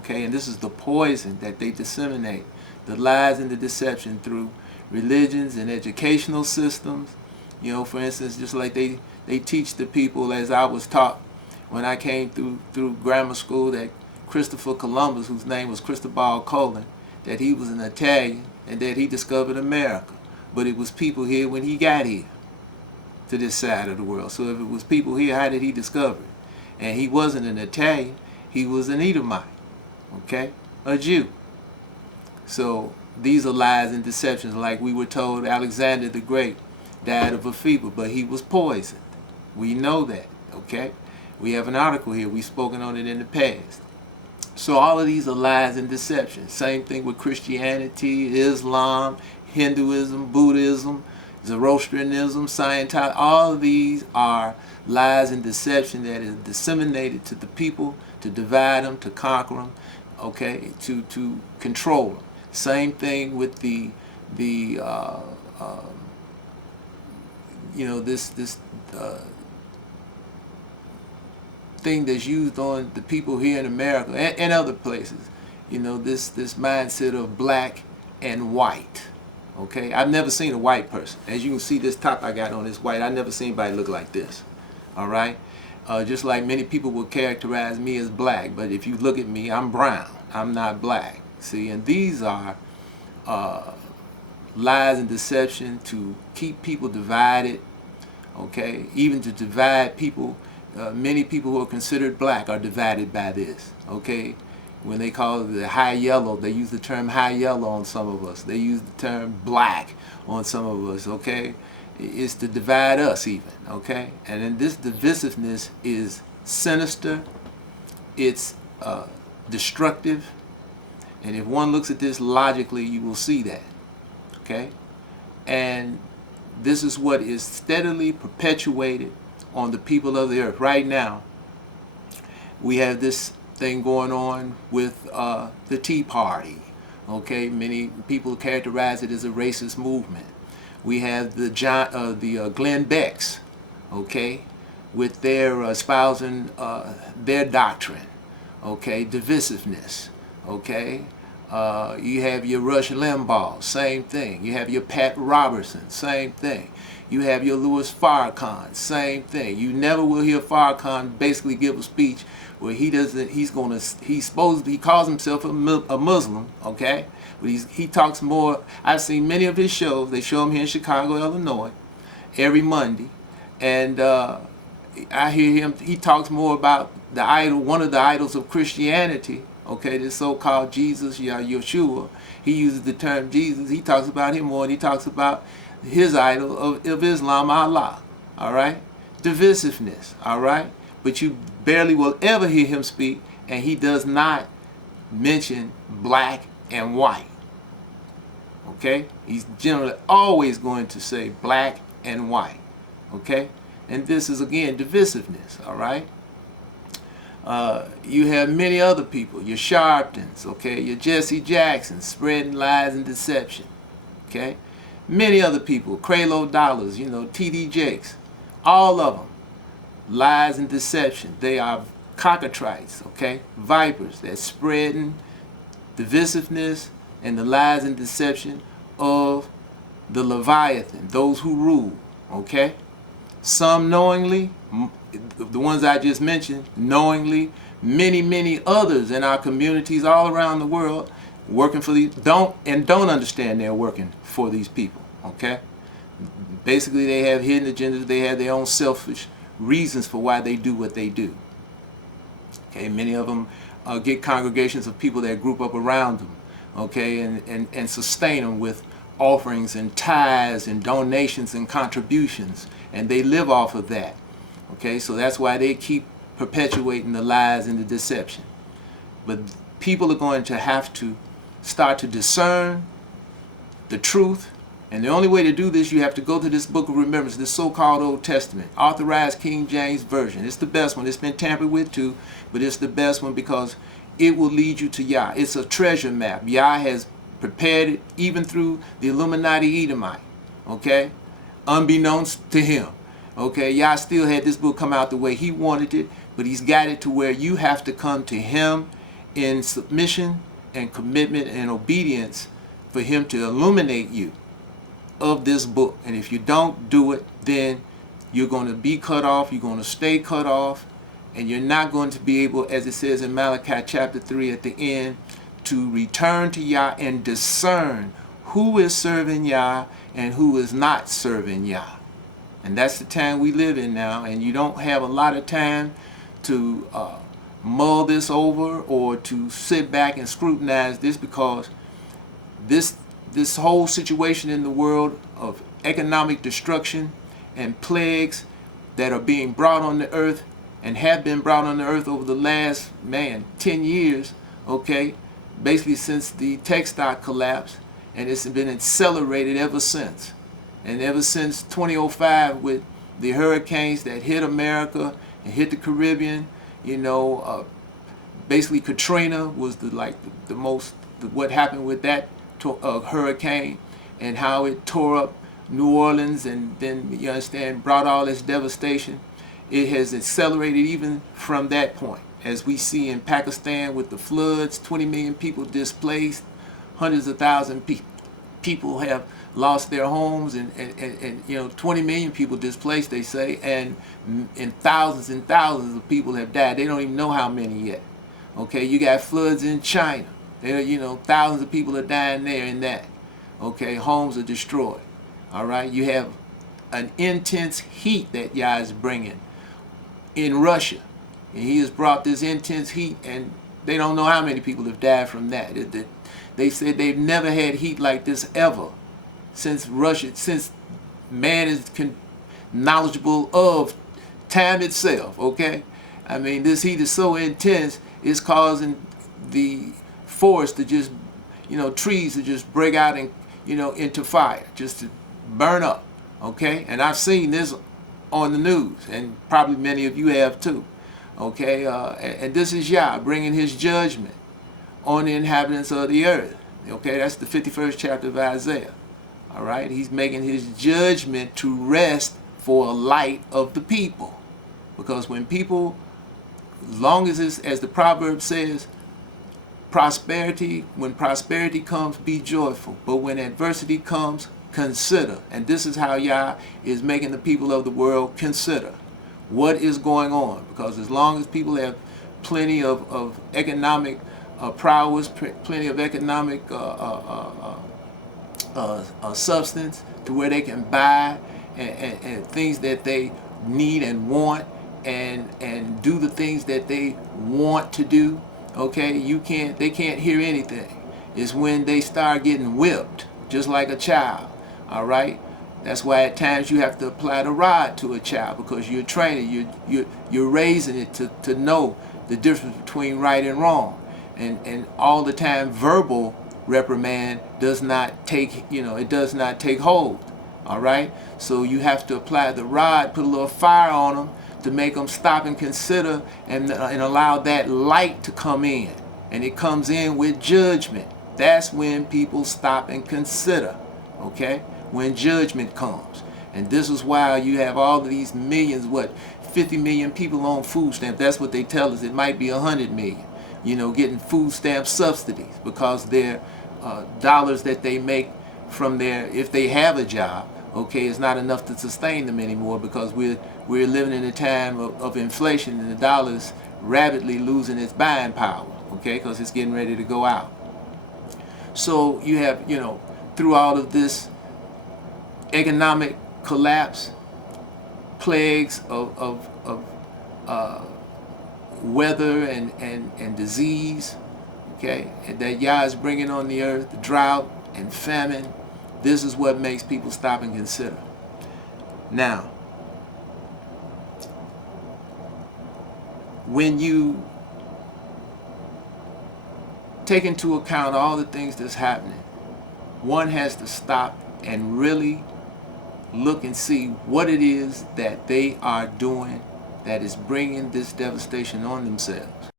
Okay, and this is the poison that they disseminate, the lies and the deception through religions and educational systems. You know, for instance, just like they teach the people, as I was taught when I came through grammar school, that Christopher Columbus, whose name was Cristobal Colon, that he was an Italian and that he discovered America. But it was people here when he got here to this side of the world. So if it was people here, how did he discover it? And he wasn't an Italian, he was an Edomite, okay, a Jew. So these are lies and deceptions. Like we were told Alexander the Great died of a fever, but he was poisoned. We know that, okay? We have an article here, we've spoken on it in the past. So all of these are lies and deceptions. Same thing with Christianity, Islam, Hinduism, Buddhism, Zoroastrianism, Scientology. All of these are lies and deception that is disseminated to the people to divide them, to conquer them, okay, to control them. Same thing with the you know, this thing that's used on the people here in America and other places. You know, this mindset of black and white. Okay, I've never seen a white person. As you can see, this top I got on is white. I've never seen anybody look like this. All right, just like many people will characterize me as black, but if you look at me, I'm brown. I'm not black. See, and these are lies and deception to keep people divided. Okay, even to divide people. Many people who are considered black are divided by this. Okay, when they call it the high yellow, they use the term high yellow on some of us. They use the term black on some of us. Okay, it's to divide us even. Okay, and then this divisiveness is sinister. It's destructive. And if one looks at this logically, you will see that. Okay, and this is what is steadily perpetuated on the people of the earth. Right now, we have this thing going on with the Tea Party. Okay, many people characterize it as a racist movement. We have the Glenn Becks, okay, with their espousing their doctrine, okay, divisiveness, okay. You have your Rush Limbaugh, same thing. You have your Pat Robertson, same thing. You have your Louis Farrakhan, same thing. You never will hear Farrakhan basically give a speech where he calls himself a Muslim, okay? But he talks more. I've seen many of his shows. They show him here in Chicago, Illinois, every Monday, and I hear him. He talks more about the idol, one of the idols of Christianity. Okay, this so-called Jesus, Yeshua. He uses the term Jesus. He talks about him more than he talks about his idol of Islam, Allah. All right, divisiveness. All right, but you barely will ever hear him speak, and he does not mention black and white. Okay, he's generally always going to say black and white. Okay, and this is again divisiveness. All right. You have many other people, your Sharptons, okay, your Jesse Jacksons, spreading lies and deception, okay. Many other people, Craylo Dollars, you know, T.D. Jakes, all of them, lies and deception. They are cockatrices, okay, vipers that's spreading divisiveness and the lies and deception of the Leviathan, those who rule, okay. Some knowingly, the ones I just mentioned, knowingly, many others in our communities all around the world working for these, don't understand they're working for these people, okay? Basically, they have hidden agendas, they have their own selfish reasons for why they do what they do. Okay, many of them get congregations of people that group up around them, okay, and sustain them with offerings and tithes and donations and contributions, and they live off of that. Okay, so that's why they keep perpetuating the lies and the deception. But people are going to have to start to discern the truth, and the only way to do this, you have to go to this book of remembrance, this so-called Old Testament, authorized King James Version. It's the best one. It's been tampered with too, but it's the best one because it will lead you to Yah. It's a treasure map. Yah has prepared it even through the Illuminati Edomite, okay, unbeknownst to him. Okay, Yah still had this book come out the way he wanted it, but he's got it to where you have to come to him in submission and commitment and obedience for him to illuminate you of this book. And if you don't do it, then you're going to be cut off, you're going to stay cut off, and you're not going to be able, as it says in Malachi chapter 3 at the end, to return to Yah and discern who is serving Yah and who is not serving Yah. And that's the time we live in now, and you don't have a lot of time to mull this over or to sit back and scrutinize this, because this whole situation in the world of economic destruction and plagues that are being brought on the earth and have been brought on the earth over the last 10 years, okay, basically since the textile collapse, and it's been accelerated ever since. And ever since 2005 with the hurricanes that hit America and hit the Caribbean, you know, basically Katrina was what happened with that hurricane, and how it tore up New Orleans, and then, you understand, brought all this devastation. It has accelerated even from that point, as we see in Pakistan with the floods, 20 million people displaced, hundreds of thousands people have lost their homes, and you know, 20 million people displaced, they say, and thousands of people have died. They don't even know how many yet. Okay, you got floods in China. You know, thousands of people are dying there in that. Okay, homes are destroyed. All right, you have an intense heat that Yah is bringing in Russia, and he has brought this intense heat, and they don't know how many people have died from that. They said they've never had heat like this ever since man is knowledgeable of time itself. Okay, I mean, this heat is so intense, it's causing the forest to just, you know, trees to just break out and, you know, into fire, just to burn up. Okay, and I've seen this on the news, and probably many of you have too. Okay, and this is Yah bringing his judgment on the inhabitants of the earth. Okay, that's the 51st chapter of Isaiah. All right, he's making his judgment to rest for a light of the people, because when people, as long as it's, as the proverb says, when prosperity comes, be joyful, but when adversity comes, consider. And this is how Yah is making the people of the world consider what is going on, because as long as people have plenty of economic prowess, plenty of economic substance to where they can buy and things that they need and want, and do the things that they want to do. Okay, they can't hear anything. It's when they start getting whipped, just like a child. All right, that's why at times you have to apply the rod to a child, because you're training, you're raising it to know the difference between right and wrong, and all the time verbal reprimand does not take, you know, it does not take hold. All right, so you have to apply the rod, put a little fire on them to make them stop and consider, and allow that light to come in, and it comes in with judgment. That's when people stop and consider. Okay, when judgment comes. And this is why you have all of these millions, 50 million people on food stamps. That's what they tell us. It might be 100 million, you know, getting food stamp subsidies, because their dollars that they make from their, if they have a job, okay, it's not enough to sustain them anymore, because we're living in a time of inflation, and the dollar's rapidly losing its buying power, okay, because it's getting ready to go out. So you have, you know, through all of this economic collapse, plagues of weather and disease, okay, that Yah is bringing on the earth, drought and famine. This is what makes people stop and consider. Now, when you take into account all the things that's happening, one has to stop and really look and see what it is that they are doing that is bringing this devastation on themselves.